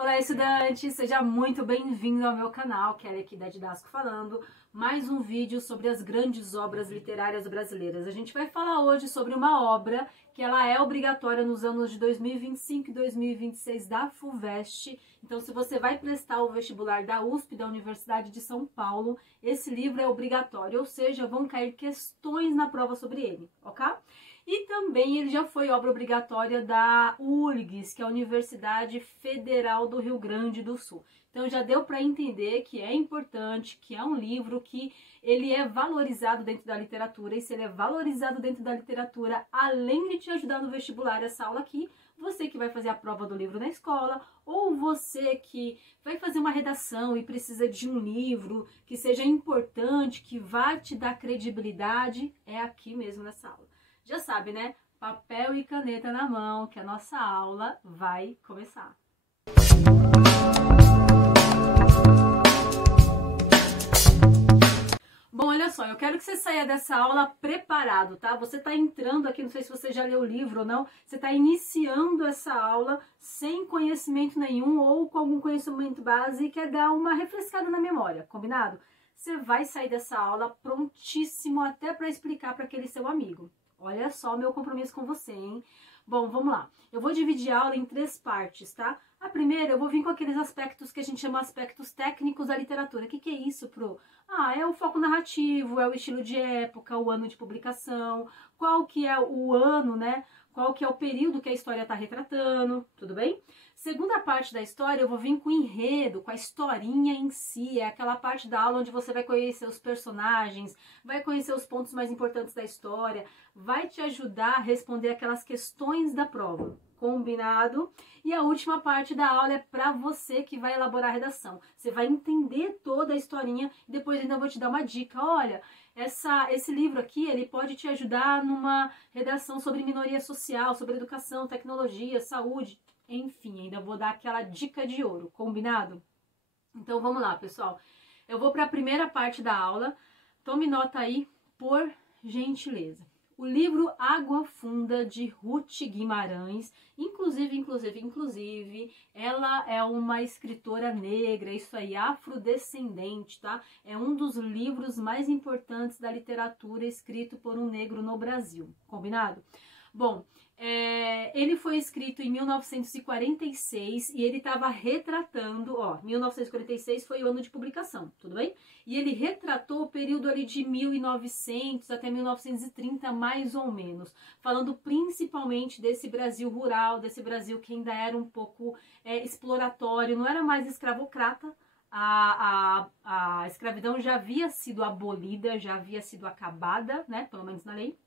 Olá, estudante! Seja muito bem-vindo ao meu canal, Kelly aqui da Didasco falando. Mais um vídeo sobre as grandes obras literárias brasileiras. A gente vai falar hoje sobre uma obra que ela é obrigatória nos anos de 2025 e 2026 da FUVEST. Então, se você vai prestar o vestibular da USP, da Universidade de São Paulo, esse livro é obrigatório, ou seja, vão cair questões na prova sobre ele, ok? E também ele já foi obra obrigatória da URGS, que é a Universidade Federal do Rio Grande do Sul. Então já deu para entender que é importante, que é um livro que ele é valorizado dentro da literatura. E se ele é valorizado dentro da literatura, além de te ajudar no vestibular, essa aula aqui, você que vai fazer a prova do livro na escola, ou você que vai fazer uma redação e precisa de um livro que seja importante, que vai te dar credibilidade, é aqui mesmo nessa aula. Já sabe, né? Papel e caneta na mão, que a nossa aula vai começar. Bom, olha só, eu quero que você saia dessa aula preparado, tá? Você tá entrando aqui, não sei se você já leu o livro ou não, você tá iniciando essa aula sem conhecimento nenhum ou com algum conhecimento base e quer dar uma refrescada na memória, combinado? Você vai sair dessa aula prontíssimo até para explicar para aquele seu amigo. Olha só o meu compromisso com você, hein? Bom, vamos lá. Eu vou dividir a aula em 3 partes, tá? A primeira, eu vou vir com aqueles aspectos que a gente chama aspectos técnicos da literatura. O que é isso, Pro? É o foco narrativo, é o estilo de época, o ano de publicação, qual que é o ano, né? Qual que é o período que a história está retratando, tudo bem? Segunda parte da história, eu vou vir com o enredo, com a historinha em si, é aquela parte da aula onde você vai conhecer os personagens, vai conhecer os pontos mais importantes da história, vai te ajudar a responder aquelas questões da prova, combinado? E a última parte da aula é para você que vai elaborar a redação. Você vai entender toda a historinha e depois ainda vou te dar uma dica, olha, esse livro aqui, ele pode te ajudar numa redação sobre minoria social, sobre educação, tecnologia, saúde, enfim, ainda vou dar aquela dica de ouro, combinado? Então vamos lá, pessoal. Eu vou para a primeira parte da aula. Tome nota aí, por gentileza. O livro Água Funda, de Ruth Guimarães, inclusive, ela é uma escritora negra, isso aí, afrodescendente, tá? É um dos livros mais importantes da literatura escrito por um negro no Brasil, combinado? Bom, ele foi escrito em 1946 e ele estava retratando, 1946 foi o ano de publicação, tudo bem? E ele retratou o período ali de 1900 até 1930, mais ou menos, falando principalmente desse Brasil rural, desse Brasil que ainda era um pouco exploratório, não era mais escravocrata. A escravidão já havia sido abolida, já havia sido acabada, né, pelo menos na lei.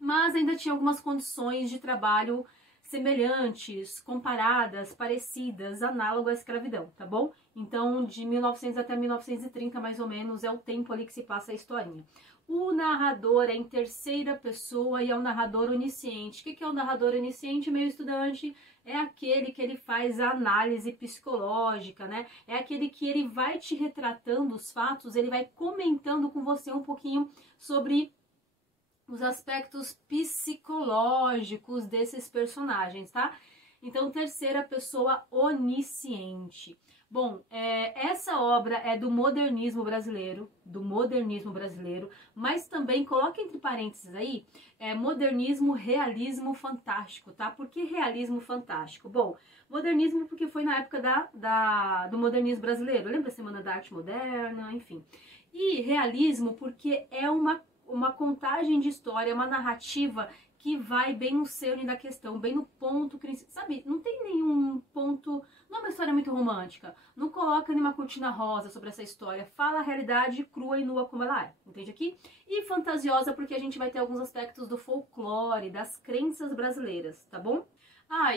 Mas ainda tinha algumas condições de trabalho semelhantes, comparadas, parecidas, análogo à escravidão, tá bom? Então, de 1900 até 1930, mais ou menos, é o tempo ali que se passa a historinha. O narrador é em terceira pessoa e é um narrador onisciente. O que é o narrador onisciente, meu estudante? É aquele que ele faz a análise psicológica, né? É aquele que ele vai te retratando os fatos, ele vai comentando com você um pouquinho sobre os aspectos psicológicos desses personagens, tá? Então, terceira pessoa onisciente. Bom, essa obra é do modernismo brasileiro, mas também, coloca entre parênteses aí, modernismo, realismo fantástico, tá? Por que realismo fantástico? Bom, modernismo porque foi na época do modernismo brasileiro, lembra a Semana da Arte Moderna, enfim. E realismo porque é uma contagem de história, uma narrativa que vai bem no cerne da questão, bem no ponto, sabe? Não tem nenhum ponto, não é uma história muito romântica, não coloca nenhuma cortina rosa sobre essa história, fala a realidade crua e nua como ela é, entende aqui? E fantasiosa porque a gente vai ter alguns aspectos do folclore, das crenças brasileiras, tá bom?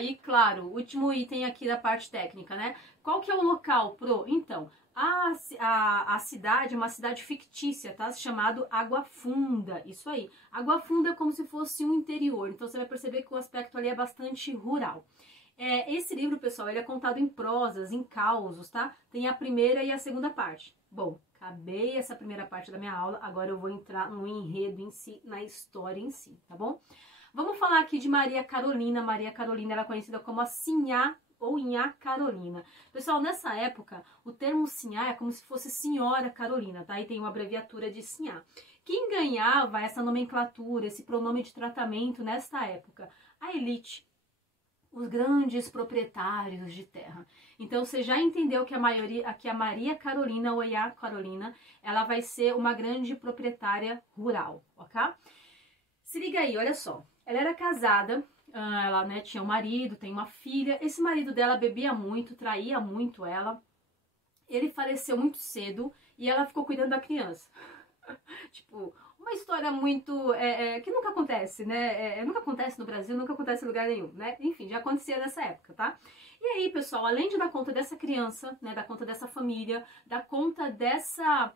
E claro, último item aqui da parte técnica, né? Qual que é o local, Pro? Então, a cidade é uma cidade fictícia, tá? Chamado Água Funda, isso aí. Água Funda é como se fosse um interior, então você vai perceber que o aspecto ali é bastante rural. Esse livro, pessoal, ele é contado em prosas, em causos, tá? Tem a primeira e a segunda parte. Bom, acabei essa primeira parte da minha aula, agora eu vou entrar no enredo em si, na história em si, tá bom? Vamos falar aqui de Maria Carolina. Maria Carolina era conhecida como a Sinhá ou Nhá Carolina. Pessoal, nessa época, o termo Sinhá é como se fosse Senhora Carolina, tá? E tem uma abreviatura de Sinhá. Quem ganhava essa nomenclatura, esse pronome de tratamento nesta época? A elite, os grandes proprietários de terra. Então você já entendeu que a Maria Carolina, ou Nhá Carolina, ela vai ser uma grande proprietária rural, ok? Se liga aí, olha só. Ela era casada, ela, né, tinha um marido, tem uma filha. Esse marido dela bebia muito, traía muito ela. Ele faleceu muito cedo e ela ficou cuidando da criança. Tipo, uma história muito... que nunca acontece, né? Nunca acontece no Brasil, nunca acontece em lugar nenhum, né? Enfim, já acontecia nessa época, tá? E aí, pessoal, além de dar conta dessa criança, né? Dar conta dessa família, dar conta dessa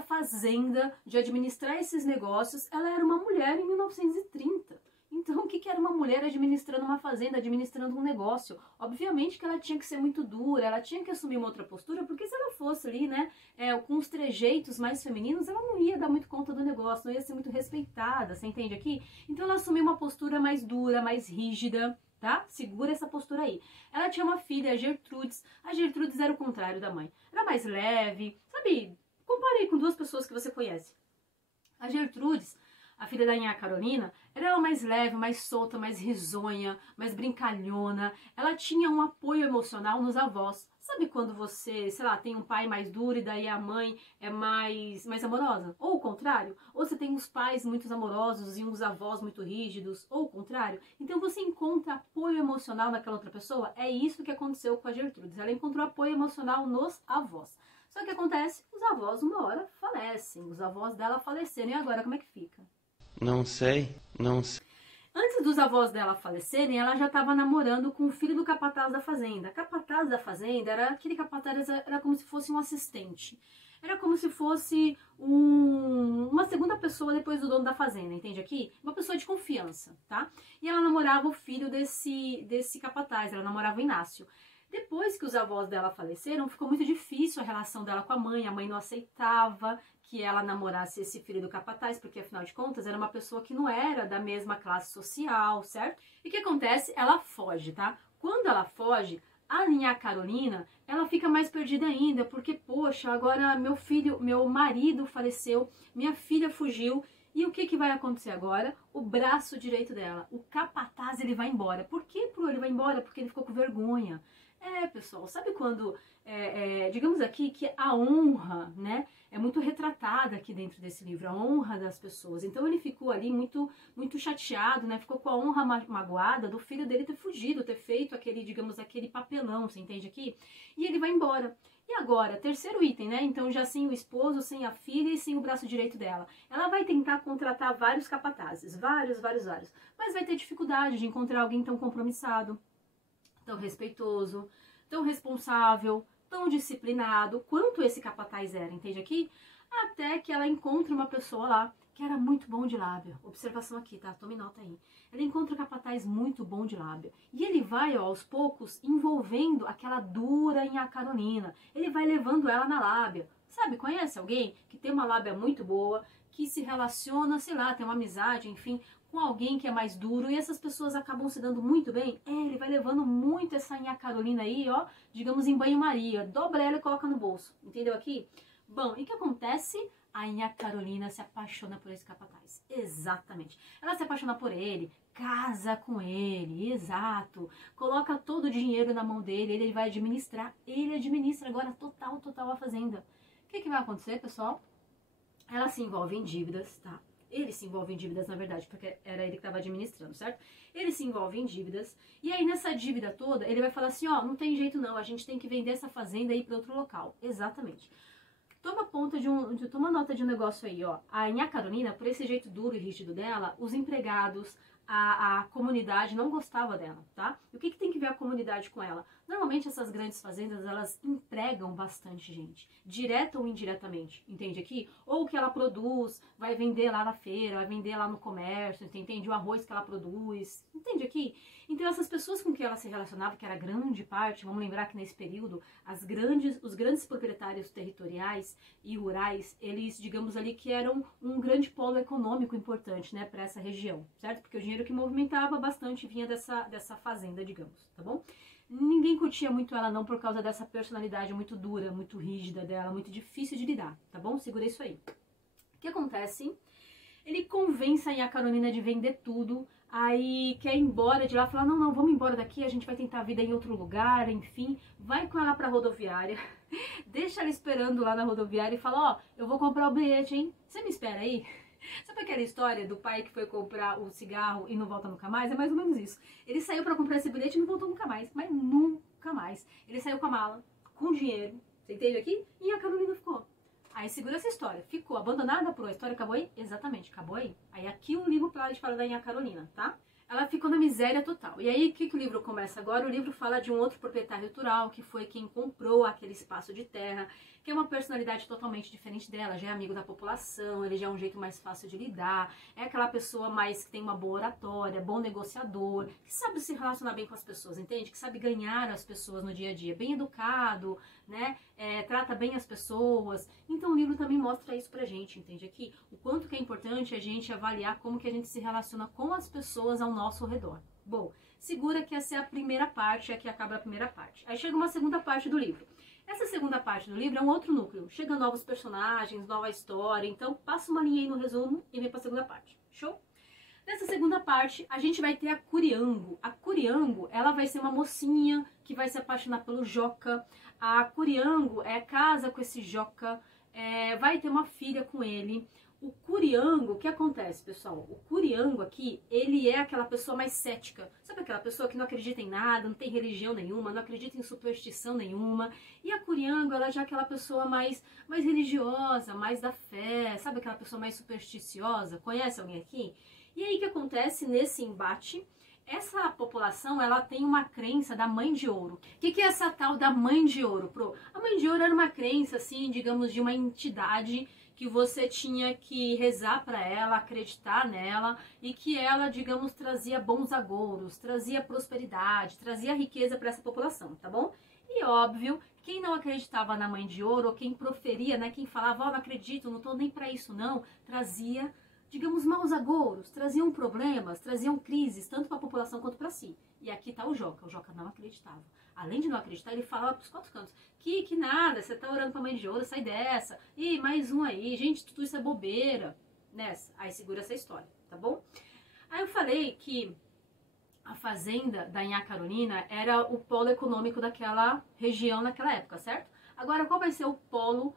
fazenda, de administrar esses negócios, ela era uma mulher em 1930. Então, o que era uma mulher administrando uma fazenda, administrando um negócio? Obviamente que ela tinha que ser muito dura, ela tinha que assumir uma outra postura, porque se ela fosse ali, né, com os trejeitos mais femininos, ela não ia dar muito conta do negócio, não ia ser muito respeitada, você entende aqui? Então, ela assumiu uma postura mais dura, mais rígida, tá? Segura essa postura aí. Ela tinha uma filha, a Gertrudes. A Gertrudes era o contrário da mãe. Era mais leve, sabe? Compare com duas pessoas que você conhece. A Gertrudes, a filha da Nhá Carolina, era mais leve, mais solta, mais risonha, mais brincalhona. Ela tinha um apoio emocional nos avós. Sabe quando você, sei lá, tem um pai mais duro e daí a mãe é mais amorosa? Ou o contrário? Ou você tem uns pais muito amorosos e uns avós muito rígidos? Ou o contrário? Então você encontra apoio emocional naquela outra pessoa? É isso que aconteceu com a Gertrudes. Ela encontrou apoio emocional nos avós. Só que acontece, os avós uma hora falecem. Os avós dela faleceram. E agora, como é que fica? Não sei. Antes dos avós dela falecerem, ela já estava namorando com o filho do capataz da fazenda. A capataz da fazenda era aquele capataz, era como se fosse um assistente. Era como se fosse uma segunda pessoa depois do dono da fazenda, entende aqui? Uma pessoa de confiança, tá? E ela namorava o filho desse capataz, ela namorava o Inácio. Depois que os avós dela faleceram, ficou muito difícil a relação dela com a mãe não aceitava que ela namorasse esse filho do capataz, porque afinal de contas era uma pessoa que não era da mesma classe social, certo? E o que acontece? Ela foge, tá? Quando ela foge, a Nhá Carolina, ela fica mais perdida ainda, porque, poxa, agora meu marido faleceu, minha filha fugiu, e o que vai acontecer agora? O braço direito dela, o capataz, ele vai embora. Por que ele vai embora? Porque ele ficou com vergonha. Pessoal, sabe quando, digamos aqui que a honra, né, é muito retratada aqui dentro desse livro, a honra das pessoas. Então ele ficou ali muito chateado, né, ficou com a honra magoada do filho dele ter fugido, ter feito aquele papelão, você entende aqui? E ele vai embora. E agora, terceiro item, né, então já sem o esposo, sem a filha e sem o braço direito dela. Ela vai tentar contratar vários capatazes, vários, mas vai ter dificuldade de encontrar alguém tão compromissado, tão respeitoso, tão responsável, tão disciplinado quanto esse capataz era, entende aqui? Até que ela encontra uma pessoa lá que era muito bom de lábia. Observação aqui, tá? Tome nota aí. Ela encontra um capataz muito bom de lábia. E ele vai, aos poucos, envolvendo aquela dura Nhá Carolina. Ele vai levando ela na lábia. Sabe, conhece alguém que tem uma lábia muito boa, que se relaciona, sei lá, tem uma amizade, enfim, com alguém que é mais duro, e essas pessoas acabam se dando muito bem? Ele vai levando muito essa Nhá Carolina aí, ó, digamos em banho-maria, dobra ela e coloca no bolso, entendeu aqui? Bom, e o que acontece? A Nhá Carolina se apaixona por esse capataz, exatamente. Ela se apaixona por ele, casa com ele, exato, coloca todo o dinheiro na mão dele, ele vai administrar, ele administra agora total a fazenda. O que vai acontecer, pessoal? Ela se envolve em dívidas, tá? Ele se envolve em dívidas, na verdade, porque era ele que estava administrando, certo? Ele se envolve em dívidas, e aí nessa dívida toda, ele vai falar assim, ó, não tem jeito não, a gente tem que vender essa fazenda e ir para outro local. Exatamente. Toma nota de um negócio aí, ó. A Nhá Carolina, por esse jeito duro e rígido dela, os empregados, a comunidade não gostava dela, tá? E o que tem que ver a comunidade com ela? Normalmente essas grandes fazendas, elas empregam bastante gente, direta ou indiretamente, entende aqui? Ou o que ela produz, vai vender lá na feira, vai vender lá no comércio, entende? O arroz que ela produz, entende aqui? Então essas pessoas com que ela se relacionava, que era grande parte, vamos lembrar que nesse período, os grandes proprietários territoriais e rurais, eles, digamos ali, que eram um grande polo econômico importante, né, para essa região, certo? Porque o dinheiro que movimentava bastante vinha dessa fazenda, digamos, tá bom? ninguém curtia muito ela não por causa dessa personalidade muito dura, muito rígida dela, muito difícil de lidar, tá bom? Segura isso aí. O que acontece? Ele convence a Nha Carolina de vender tudo, aí quer ir embora de lá, fala, não, não, vamos embora daqui, a gente vai tentar a vida em outro lugar, enfim, vai com ela pra rodoviária, deixa ela esperando lá na rodoviária e fala, ó, eu vou comprar o bilhete, hein? Você me espera aí? Sabe aquela história do pai que foi comprar o cigarro e não volta nunca mais? É mais ou menos isso. Ele saiu pra comprar esse bilhete e não voltou nunca mais, mas nunca mais. Ele saiu com a mala, com dinheiro, você entende aqui? E a Carolina ficou. Aí segura essa história. Ficou abandonada por a história acabou aí? Exatamente, acabou aí. Aí aqui o livro para de falar da Nha Carolina, tá? Ela ficou na miséria total. E aí, o que o livro começa agora? O livro fala de um outro proprietário rural, que foi quem comprou aquele espaço de terra, que é uma personalidade totalmente diferente dela, já é amigo da população, ele já é um jeito mais fácil de lidar, é aquela pessoa mais que tem uma boa oratória, bom negociador, que sabe se relacionar bem com as pessoas, entende? Que sabe ganhar as pessoas no dia a dia, bem educado, né? Trata bem as pessoas. Então o livro também mostra isso pra gente, entende? Aqui, o quanto que é importante a gente avaliar como que a gente se relaciona com as pessoas ao nosso redor. Bom, segura que essa é a primeira parte, aqui acaba a primeira parte. Aí chega uma segunda parte do livro. Essa segunda parte do livro é um outro núcleo. Chega novos personagens, nova história. Então, passa uma linha aí no resumo e vem para a segunda parte. Show? Nessa segunda parte, a gente vai ter a Curiango. A Curiango, ela vai ser uma mocinha que vai se apaixonar pelo Joca. A Curiango casa com esse Joca, vai ter uma filha com ele. O Curiango, o que acontece, pessoal? O Curiango aqui, ele é aquela pessoa mais cética. Sabe aquela pessoa que não acredita em nada, não tem religião nenhuma, não acredita em superstição nenhuma. E a Curiango, ela já é aquela pessoa mais religiosa, mais da fé. Sabe aquela pessoa mais supersticiosa? Conhece alguém aqui? E aí o que acontece nesse embate? Essa população, ela tem uma crença da Mãe de Ouro. O que é essa tal da Mãe de Ouro, Pro? A Mãe de Ouro era uma crença, assim, digamos, de uma entidade que você tinha que rezar para ela, acreditar nela e que ela, digamos, trazia bons agouros, trazia prosperidade, trazia riqueza para essa população, tá bom? E óbvio, quem não acreditava na Mãe de Ouro, ou quem proferia, né, quem falava, não acredito, não tô nem para isso não, trazia, digamos, maus agouros, traziam problemas, traziam crises, tanto para a população quanto para si. E aqui tá o Joca não acreditava. Além de não acreditar, ele falava pros quatro cantos, que nada, você tá orando pra Mãe de Ouro, sai dessa. Ih, mais um aí, gente, tudo isso é bobeira. Nessa, aí segura essa história, tá bom? Aí eu falei que a fazenda da Nha Carolina era o polo econômico daquela região naquela época, certo? Agora, qual vai ser o polo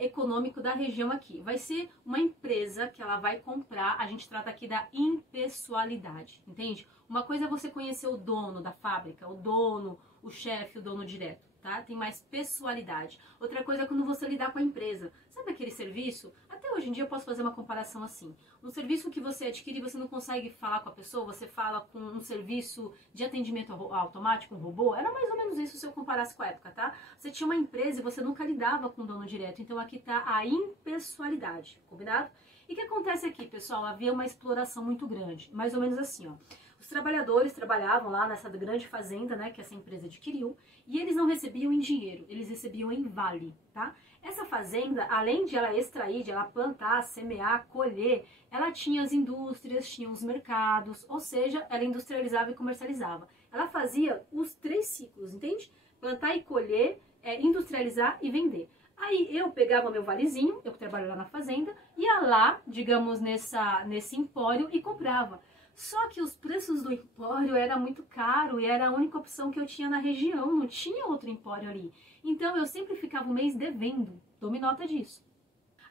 econômico da região aqui? Vai ser uma empresa que ela vai comprar, a gente trata aqui da impessoalidade, entende? Uma coisa é você conhecer o dono da fábrica, o dono, o chefe, o dono direto, tá? Tem mais pessoalidade. Outra coisa é quando você lidar com a empresa. Sabe aquele serviço? Até hoje em dia eu posso fazer uma comparação assim. Um serviço que você adquire, você não consegue falar com a pessoa, você fala com um serviço de atendimento automático, um robô. Era mais ou menos isso se eu comparasse com a época, tá? Você tinha uma empresa e você nunca lidava com o dono direto. Então aqui tá a impessoalidade, combinado? E o que acontece aqui, pessoal? Havia uma exploração muito grande. Mais ou menos assim, ó. Os trabalhadores trabalhavam lá nessa grande fazenda, né, que essa empresa adquiriu, e eles não recebiam em dinheiro, eles recebiam em vale, tá? Essa fazenda, além de ela extrair, de ela plantar, semear, colher, ela tinha as indústrias, tinha os mercados, ou seja, ela industrializava e comercializava. Ela fazia os 3 ciclos, entende? Plantar e colher, industrializar e vender. Aí eu pegava meu valezinho, eu que trabalho lá na fazenda, ia lá, digamos, nesse empório e comprava. Só que os preços do empório era muito caro e era a única opção que eu tinha na região, não tinha outro empório ali. Então eu sempre ficava um mês devendo, tome nota disso.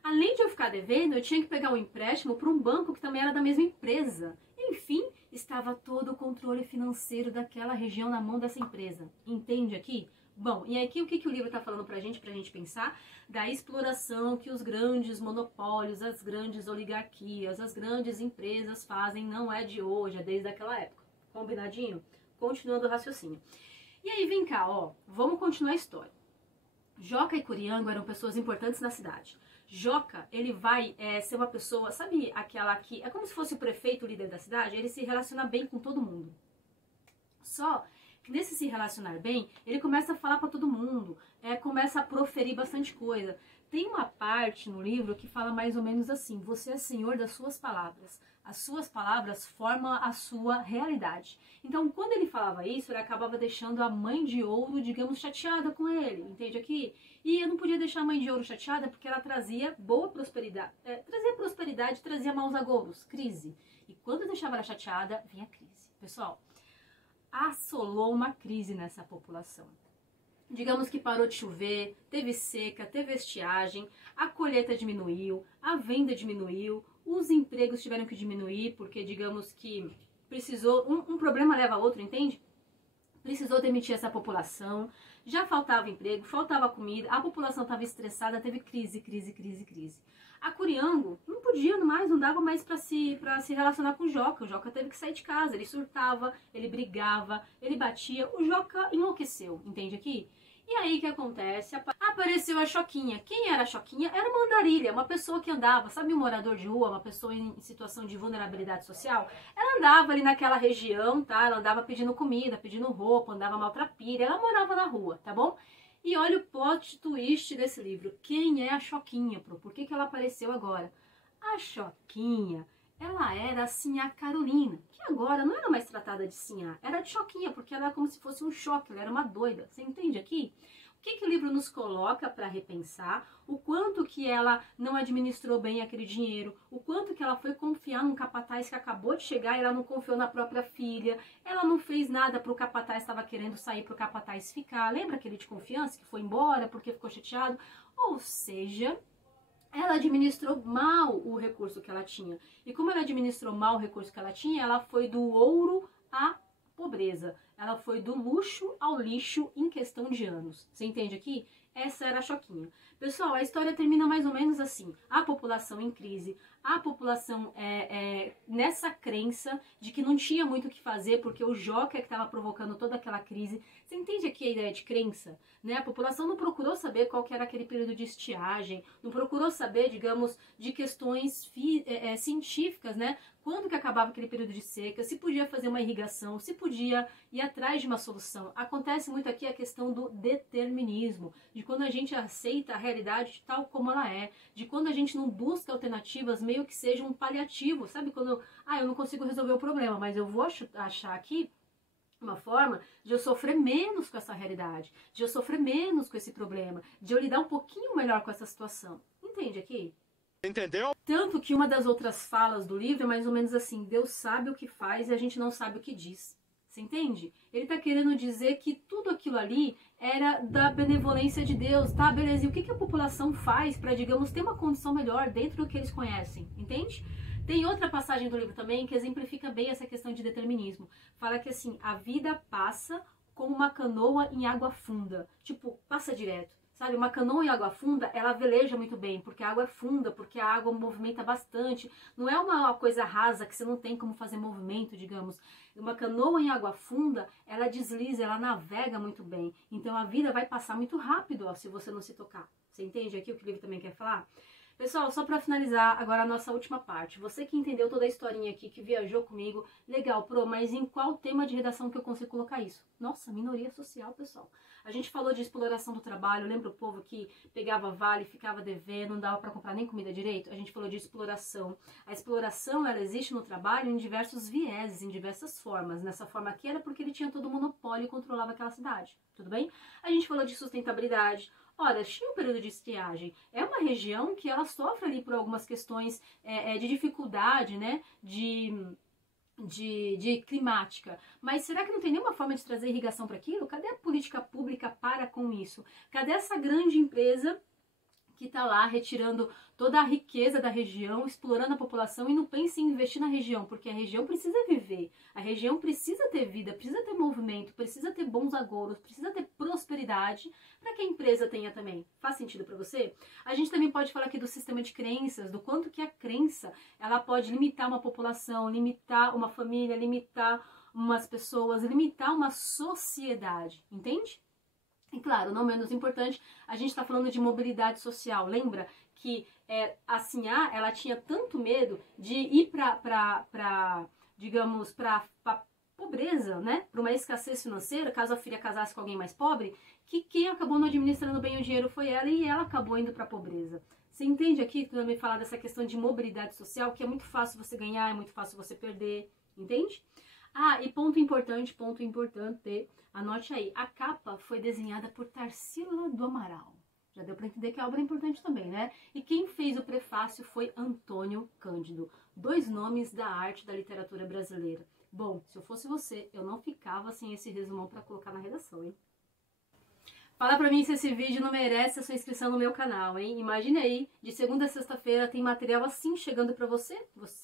Além de eu ficar devendo, eu tinha que pegar um empréstimo para um banco que também era da mesma empresa. Enfim, estava todo o controle financeiro daquela região na mão dessa empresa. Entende aqui? Bom, e aqui o que o livro está falando pra gente pensar? Da exploração que os grandes monopólios, as grandes oligarquias, as grandes empresas fazem, não é de hoje, é desde aquela época. Combinadinho? Continuando o raciocínio. E aí, vem cá, ó, vamos continuar a história. Joca e Curiango eram pessoas importantes na cidade. Joca, ele vai ser uma pessoa, sabe aquela que é como se fosse o prefeito, o líder da cidade? Ele se relaciona bem com todo mundo. Só nesse se relacionar bem, ele começa a falar para todo mundo, começa a proferir bastante coisa. Tem uma parte no livro que fala mais ou menos assim: você é senhor das suas palavras. As suas palavras formam a sua realidade. Então, quando ele falava isso, ele acabava deixando a mãe de ouro, digamos, chateada com ele, entende aqui? E eu não podia deixar a mãe de ouro chateada porque ela trazia boa prosperidade. Trazia prosperidade, trazia maus agouros, crise. E quando eu deixava ela chateada, vinha crise. Pessoal, assolou uma crise nessa população. Digamos que parou de chover, teve seca, teve estiagem, a colheita diminuiu, a venda diminuiu, os empregos tiveram que diminuir, porque digamos que precisou, um problema leva a outro, entende? Precisou demitir essa população, já faltava emprego, faltava comida, a população estava estressada, teve crise. A Curiango não podia mais, não dava mais para se relacionar com o Joca teve que sair de casa, ele surtava, ele brigava, ele batia, o Joca enlouqueceu, entende aqui? E aí o que acontece? Apareceu a Choquinha. Quem era a Choquinha? Era uma andarilha, uma pessoa que andava, sabe, um morador de rua, uma pessoa em situação de vulnerabilidade social? Ela andava ali naquela região, tá? Ela andava pedindo comida, pedindo roupa, andava maltrapilha, ela morava na rua, tá bom? E olha o plot twist desse livro. Quem é a Choquinha, Pro? Por que ela apareceu agora? A Choquinha, ela era a Sinhá Carolina, que agora não era mais tratada de Sinhá, era de Choquinha, porque ela era como se fosse um choque, ela era uma doida. Você entende aqui? O que o livro nos coloca para repensar? O quanto que ela não administrou bem aquele dinheiro, o quanto que ela foi confiar num capataz que acabou de chegar e ela não confiou na própria filha, ela não fez nada para o capataz, estava querendo sair para o capataz ficar. Lembra aquele de confiança que foi embora porque ficou chateado? Ou seja, ela administrou mal o recurso que ela tinha. E como ela administrou mal o recurso que ela tinha, ela foi do ouro à pobreza. Ela foi do luxo ao lixo em questão de anos. Você entende aqui? Essa era a Choquinha. Pessoal, a história termina mais ou menos assim. A população em crise, a população nessa crença de que não tinha muito o que fazer porque o Joca é que estava provocando toda aquela crise. Você entende aqui a ideia de crença? Né? A população não procurou saber qual que era aquele período de estiagem, não procurou saber, digamos, de questões científicas, né? Quando que acabava aquele período de seca, se podia fazer uma irrigação, se podia ir atrás de uma solução. Acontece muito aqui a questão do determinismo, de quando a gente aceita a realidade tal como ela é, de quando a gente não busca alternativas meio que seja um paliativo, sabe? Quando eu não consigo resolver o problema, mas eu vou achar aqui uma forma de eu sofrer menos com essa realidade, de eu sofrer menos com esse problema, de eu lidar um pouquinho melhor com essa situação. Entende aqui? Entendeu? Tanto que uma das outras falas do livro é mais ou menos assim: Deus sabe o que faz e a gente não sabe o que diz. Você entende? Ele está querendo dizer que tudo aquilo ali era da benevolência de Deus, tá? Beleza, e o que a população faz para, digamos, ter uma condição melhor dentro do que eles conhecem, entende? Tem outra passagem do livro também que exemplifica bem essa questão de determinismo. Fala que assim, a vida passa como uma canoa em água funda. Tipo, passa direto. Sabe, uma canoa em água funda, ela veleja muito bem, porque a água é funda, porque a água movimenta bastante. Não é uma coisa rasa que você não tem como fazer movimento, digamos. Uma canoa em água funda, ela desliza, ela navega muito bem. Então a vida vai passar muito rápido, ó, se você não se tocar. Você entende aqui o que o livro também quer falar? Pessoal, só para finalizar agora a nossa última parte. Você que entendeu toda a historinha aqui, que viajou comigo, legal, Pro, mas em qual tema de redação que eu consigo colocar isso? Nossa, minoria social, pessoal. A gente falou de exploração do trabalho, lembra o povo que pegava vale, ficava devendo, não dava para comprar nem comida direito? A gente falou de exploração. A exploração, ela existe no trabalho em diversos vieses, em diversas formas. Nessa forma aqui era porque ele tinha todo o monopólio e controlava aquela cidade, tudo bem? A gente falou de sustentabilidade. Olha, tinha um período de estiagem. É uma região que ela sofre ali por algumas questões de dificuldade, né? De climática. Mas será que não tem nenhuma forma de trazer irrigação para aquilo? Cadê a política pública para com isso? Cadê essa grande empresa que está lá retirando toda a riqueza da região, explorando a população e não pensa em investir na região, porque a região precisa viver, a região precisa ter vida, precisa ter movimento, precisa ter bons agouros, precisa ter prosperidade para que a empresa tenha também. Faz sentido para você? A gente também pode falar aqui do sistema de crenças, do quanto que a crença ela pode limitar uma população, limitar uma família, limitar umas pessoas, limitar uma sociedade, entende? E claro, não menos importante, a gente está falando de mobilidade social. Lembra que a Sinhá, ela tinha tanto medo de ir digamos, para pobreza, né? Para uma escassez financeira, caso a filha casasse com alguém mais pobre, que quem acabou não administrando bem o dinheiro foi ela e ela acabou indo para a pobreza. Você entende aqui que eu também falar dessa questão de mobilidade social, que é muito fácil você ganhar, é muito fácil você perder, entende? Ah, e ponto importante, anote aí, a capa foi desenhada por Tarsila do Amaral. Já deu para entender que a obra é importante também, né? E quem fez o prefácio foi Antônio Cândido. 2 nomes da arte da literatura brasileira. Bom, se eu fosse você, eu não ficava sem esse resumão para colocar na redação, hein? Fala pra mim se esse vídeo não merece a sua inscrição no meu canal, hein? Imagine aí, de segunda a sexta-feira tem material assim chegando pra você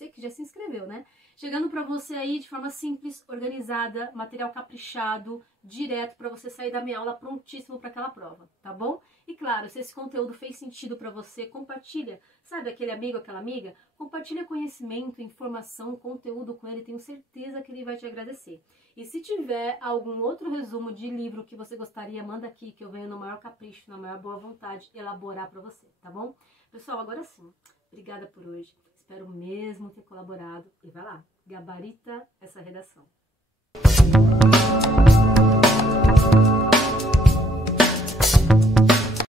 que já se inscreveu, né? Chegando pra você aí de forma simples, organizada, material caprichado, direto pra você sair da minha aula prontíssimo pra aquela prova, tá bom? E claro, se esse conteúdo fez sentido pra você, compartilha. Sabe aquele amigo, aquela amiga? Compartilha conhecimento, informação, conteúdo com ele, tenho certeza que ele vai te agradecer. E se tiver algum outro resumo de livro que você gostaria, manda aqui que eu venho no maior capricho, na maior boa vontade, elaborar para você, tá bom? Pessoal, agora sim, obrigada por hoje. Espero mesmo ter colaborado. E vai lá, gabarita essa redação.